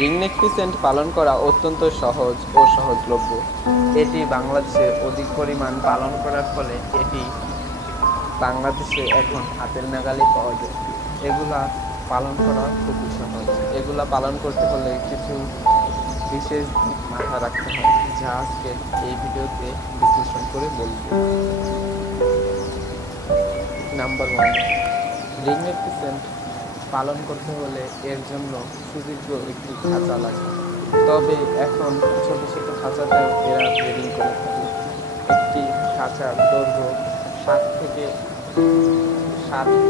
Ringneck পিসেন্ট পালন করা অত্যন্ত সহজ ও সহজলভ্য। এটি বাংলাদেশে অধিক পরিমাণ পালন করার ফলে এটি বাংলাদেশে এখন হাতের নাগালে পাওয়া যায়। এগুলা পালন করা খুবই সহজ। এগুলা পালন করতে হলে কিছু বিশেষ দিক মাথায় রাখতে হয়, যা আজকে এই ভিডিওতে বিশ্লেষণ করে বলব। নাম্বার 1, রিংনেক পিসেন্ট পালন করতে হলে এর জন্য সুদীর্ঘ একটি খাঁচা লাগে। তবে এখন ছোট ছোট খাঁচাতেও এরা ব্রিডিং করে থাকে। একটি খাঁচার দৈর্ঘ্য 7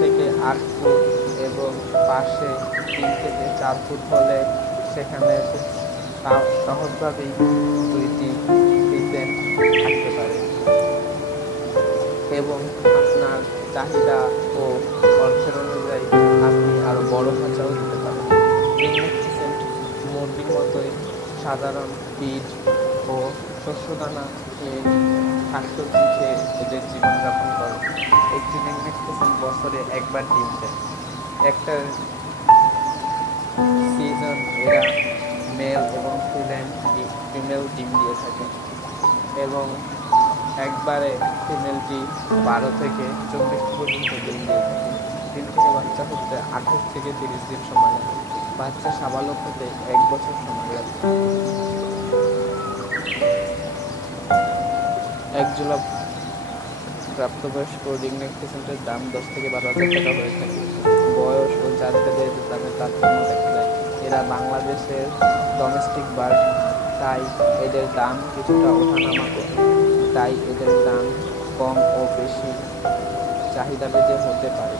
থেকে 8 ফুট এবং পাশে 3 থেকে 4 ফুট হলে সেখানে খুব সহজভাবেই 2টি পিসেন্ট থাকতে পারে এবং আপনার চাহিদা ও অর্থের অনুযায়ী আপনি আরও বড় খাঁচাও দিতে পারেন। রিংনেক পিসেন্ট মুরগির মতোই সাধারণ ফিড ও শস্যদানা খেয়ে শাকসবজি খেয়ে এদের জীবনযাপন করে। একটি রিংনেক পিসেন্ট বছরে একবার ডিম দেয়। একটা সিজন এরা মেল এবং ফিমেল ডিম দিয়ে থাকে এবং একবারে ফিমেলটি 12 থেকে 24 পর্যন্ত ডিম দিয়ে থাকে। ডিম থেকে বাচ্চা হতে 28 থেকে 30 দিন সময় লাগে। বাচ্চা সাবালক হতে 1 বছর সময় লাগে। একজোড়া প্রাপ্তবয়স্ক রিংনেক পিসেন্টের দাম 10 থেকে 12,000 টাকা হয়ে থাকে। বয়স ও জাতভেদে দামের তারতম্য দেখা যায়। এরা বাংলাদেশের ডোমেস্টিক বার্ড, তাই এদের দাম কিছুটা ওঠানামা করে। তাই এদের দাম কম ও বেশি চাহিদাভেদে হতে পারে।